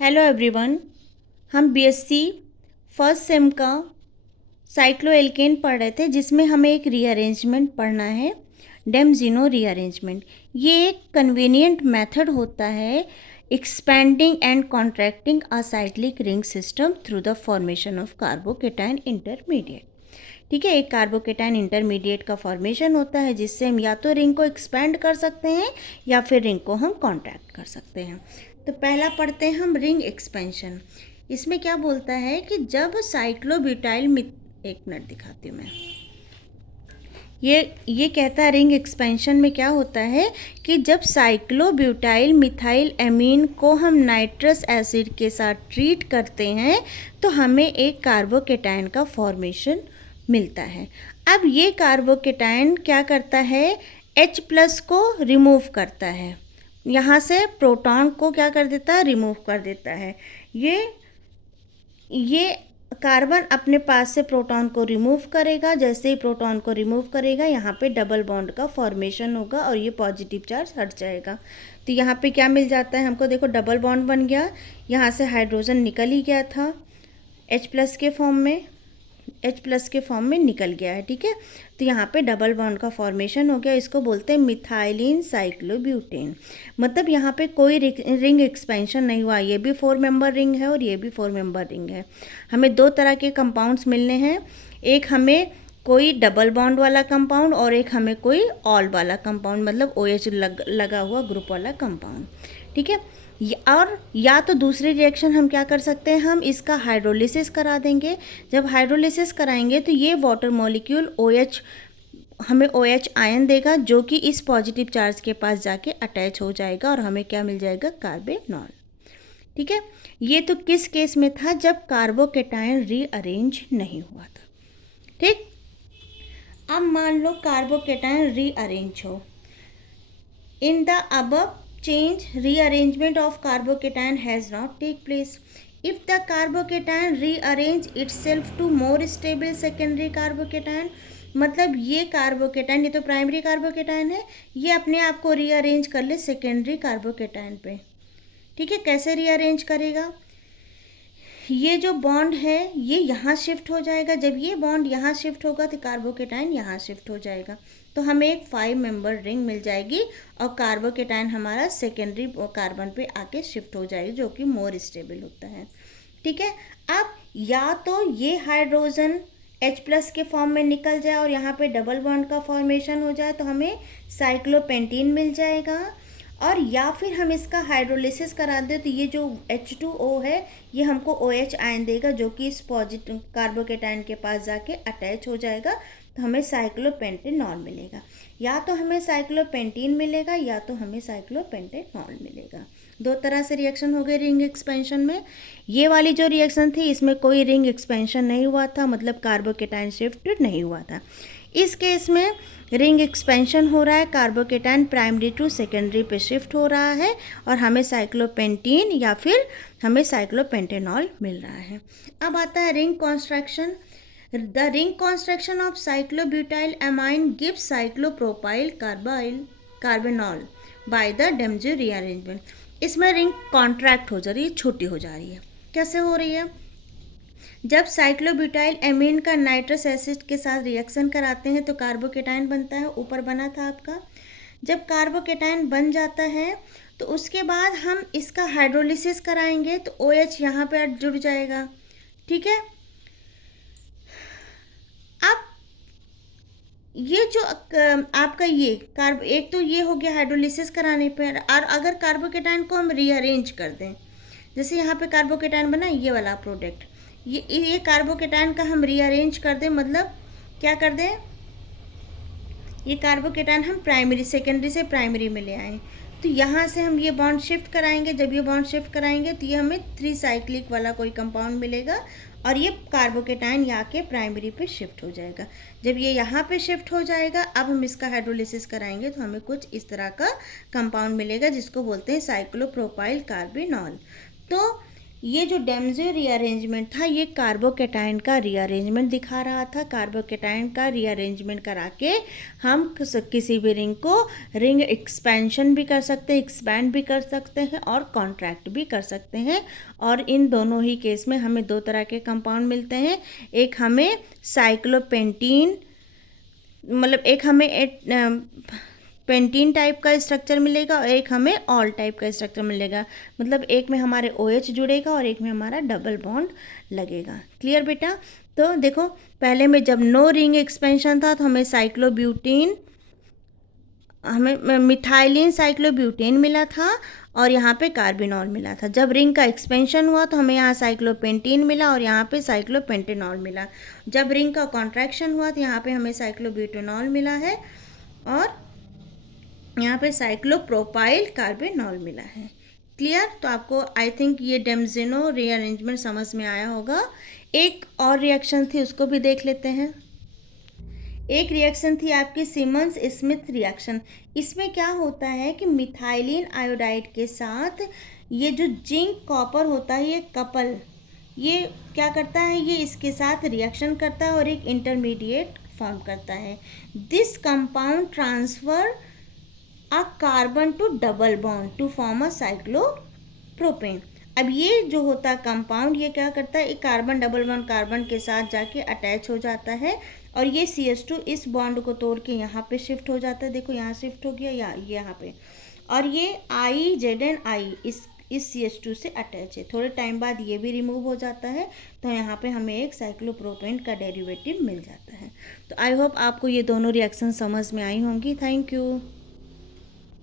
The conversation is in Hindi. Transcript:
Hello everyone. हम बीएससी फर्स्ट सेम का साइक्लोएल्केन पढ़ रहे थे, जिसमें हमें एक रीअरेंजमेंट पढ़ना है, डेमजिनो रीअरेंजमेंट। ये एक कन्वीनियंट मेथड होता है expanding and contracting a cyclic ring system through the formation of carbocation intermediate. ठीक है, एक कार्बोकेटाइन इंटरमीडिएट का फॉर्मेशन होता है जिससे हम या तो रिंग को एक्सपेंड कर सकते हैं या फिर रिंग को हम कॉन्ट्रैक्ट कर सकते हैं। तो पहला पढ़ते हैं हम रिंग एक्सपेंशन। इसमें क्या बोलता है कि जब साइक्लोब्यूटाइल एक मिनट दिखाती हूँ मैं। ये कहता है रिंग एक्सपेंशन में क्या होता है कि जब साइक्लोब्यूटाइल मिथाइल एमीन को हम नाइट्रस एसिड के साथ ट्रीट करते हैं तो हमें एक कार्बोकेटाइन का फॉर्मेशन मिलता है। अब ये कार्बोकेटाइन क्या करता है, H+ को रिमूव करता है, यहाँ से प्रोटॉन को क्या कर देता है, रिमूव कर देता है। ये कार्बन अपने पास से प्रोटॉन को रिमूव करेगा। जैसे ही प्रोटॉन को रिमूव करेगा यहाँ पे डबल बॉन्ड का फॉर्मेशन होगा और ये पॉजिटिव चार्ज हट जाएगा। तो यहाँ पे क्या मिल जाता है हमको, देखो डबल बॉन्ड बन गया, यहाँ से हाइड्रोजन निकल ही गया था, H+ के फॉर्म में निकल गया है। ठीक है, तो यहाँ पे डबल बॉन्ड का फॉर्मेशन हो गया। इसको बोलते हैं मिथाइलिन साइक्लोब्यूटेन। मतलब यहाँ पे कोई रिंग एक्सपेंशन नहीं हुआ। ये भी 4 मेंबर रिंग है और ये भी 4 मेंबर रिंग है। हमें 2 तरह के कंपाउंड्स मिलने हैं, एक हमें कोई डबल बॉन्ड वाला कंपाउंड और एक हमें कोई ऑल वाला कंपाउंड, मतलब OH लगा हुआ ग्रुप वाला कंपाउंड। ठीक है, और या तो दूसरी रिएक्शन हम क्या कर सकते हैं, हम इसका हाइड्रोलिसिस करा देंगे। जब हाइड्रोलिसिस कराएंगे तो ये वाटर मॉलिक्यूल OH हमें OH आयन देगा, जो कि इस पॉजिटिव चार्ज के पास जाके अटैच हो जाएगा और हमें क्या मिल जाएगा, कार्बेनॉल। ठीक है, ये तो किस केस में था, जब कार्बोकेटाइन रीअरेंज नहीं हुआ था। ठीक, अब मान लो कार्बोकेटाइन रीअरेंज हो। In the above change rearrangement of carbocation has not take place. If the carbocation rearrange itself to more stable secondary carbocation, मतलब ये कार्बोकेटाइन, ये तो प्राइमरी कार्बोकेटाइन है, ये अपने आप को रीअरेंज कर ले सेकेंडरी कार्बोकेटाइन पे। ठीक है, कैसे रीअरेंज करेगा, ये जो बॉन्ड है ये यहाँ शिफ्ट हो जाएगा। जब ये बॉन्ड यहाँ शिफ्ट होगा तो कार्बोकेटाइन यहाँ शिफ्ट हो जाएगा, तो हमें एक 5 मेंबर रिंग मिल जाएगी और कार्बोकेटाइन हमारा सेकेंडरी कार्बन पे आके शिफ्ट हो जाएगी, जो कि मोर स्टेबल होता है। ठीक है, अब या तो ये हाइड्रोजन H+ के फॉर्म में निकल जाए और यहाँ पे डबल बॉन्ड का फॉर्मेशन हो जाए तो हमें साइक्लोपेंटीन मिल जाएगा, और या फिर हम इसका हाइड्रोलिसिस करा दें तो ये जो H2O है ये हमको OH आयन देगा, जो कि इस पॉजिटिव कार्बोकेटाइन के पास जाके अटैच हो जाएगा, तो हमें साइक्लोपेंटेनॉल मिलेगा। या तो हमें साइक्लोपेंटीन मिलेगा या तो हमें साइक्लोपेंटेनॉल मिलेगा। 2 तरह से रिएक्शन हो गए रिंग एक्सपेंशन में। ये वाली जो रिएक्शन थी इसमें कोई रिंग एक्सपेंशन नहीं हुआ था, मतलब कार्बोकेटाइन शिफ्ट नहीं हुआ था। इस केस में रिंग एक्सपेंशन हो रहा है, कार्बोकेटाइन प्राइमरी टू सेकेंडरी पे शिफ्ट हो रहा है और हमें साइक्लोपेंटीन या फिर हमें साइक्लोपेंटेनॉल मिल रहा है। अब आता है ring construction. The ring construction of cyclobutyl amine gives cyclopropyl carbinol by the Demjanov rearrangement. इसमें रिंग कॉन्ट्रैक्ट हो जा रही है, छोटी हो जा रही है। कैसे हो रही है, जब साइक्लोब्यूटाइल एमीन का नाइट्रस एसिड के साथ रिएक्शन कराते हैं तो कार्बोकेटाइन बनता है, ऊपर बना था आपका। जब कार्बोकेटाइन बन जाता है तो उसके बाद हम इसका हाइड्रोलिसिस कराएंगे तो OH यहाँ पे जुड़ जाएगा। ठीक है, अब ये जो आपका ये एक तो ये हो गया हाइड्रोलिसिस कराने पर, और अगर कार्बोकेटाइन को हम रीअरेंज कर दें, जैसे यहाँ पे कार्बोकेटाइन बना ये वाला प्रोडक्ट, ये कार्बोकेटाइन का हम रीअरेंज कर दें, मतलब क्या कर दें, ये कार्बोकेटाइन हम प्राइमरी सेकेंडरी से प्राइमरी में ले आए, तो यहाँ से हम ये बॉन्ड शिफ्ट कराएंगे। जब ये बॉन्ड शिफ्ट कराएंगे तो ये हमें 3 साइक्लिक वाला कोई कंपाउंड मिलेगा और ये कार्बोकेटाइन यहाँ के प्राइमरी पे शिफ्ट हो जाएगा। जब ये यहाँ पे शिफ्ट हो जाएगा, अब हम इसका हाइड्रोलिसिस कराएंगे तो हमें कुछ इस तरह का कंपाउंड मिलेगा जिसको बोलते हैं साइक्लोप्रोपाइल कार्बेनॉल। तो ये जो डेम्जो रीअरेंजमेंट था ये कार्बोकेटाइन का रीअरेंजमेंट दिखा रहा था। कार्बोकेटाइन का रीअरेंजमेंट करा के हम किसी भी रिंग को रिंग एक्सपेंशन भी कर सकते हैं, एक्सपैंड भी कर सकते हैं और कॉन्ट्रैक्ट भी कर सकते हैं। और इन दोनों ही केस में हमें दो तरह के कंपाउंड मिलते हैं। एक हमें साइक्लोपेंटीन, मतलब एक हमें पेंटीन टाइप का स्ट्रक्चर मिलेगा और एक हमें ऑल टाइप का स्ट्रक्चर मिलेगा। मतलब एक में हमारे OH जुड़ेगा और एक में हमारा डबल बॉन्ड लगेगा। क्लियर बेटा? तो देखो, पहले में जब नो रिंग एक्सपेंशन था तो हमें मिथाइलिन साइक्लोब्यूटेन मिला था और यहाँ पे कार्बिनॉल मिला था। जब रिंग का एक्सपेंशन हुआ तो हमें यहाँ साइक्लोपेंटीन मिला और यहाँ पे साइक्लोपेंटेनॉल मिला। जब रिंग का कॉन्ट्रैक्शन हुआ तो यहाँ पे हमें साइक्लोब्यूटेनॉल मिला है और यहाँ पे साइक्लोप्रोपाइल कार्बेनॉल मिला है। क्लियर? तो आपको आई थिंक ये डेम्जिनो रीअरेंजमेंट समझ में आया होगा। एक और रिएक्शन थी, उसको भी देख लेते हैं। एक रिएक्शन थी आपकी सिमन्स स्मिथ रिएक्शन। इसमें क्या होता है कि मिथाइलिन आयोडाइड के साथ ये जो जिंक कॉपर होता है, ये कपल, ये क्या करता है, ये इसके साथ रिएक्शन करता है और एक इंटरमीडिएट फॉर्म करता है। This compound transfer a carbon to double bond to form a cyclopropane. अब ये जो होता है कंपाउंड, ये क्या करता है, एक कार्बन डबल बॉन्ड कार्बन के साथ जाके अटैच हो जाता है और ये CH2 इस बॉन्ड को तोड़ के यहाँ पे शिफ्ट हो जाता है। देखो यहाँ शिफ्ट हो गया, यहाँ पे, और ये IZNI इस CH2 से अटैच है। थोड़े टाइम बाद ये भी रिमूव हो जाता है तो यहाँ पे हमें एक साइक्लोप्रोपेन का डेरिवेटिव मिल जाता है। तो आई होप आपको ये दोनों रिएक्शन समझ में आई होंगी। Thank you.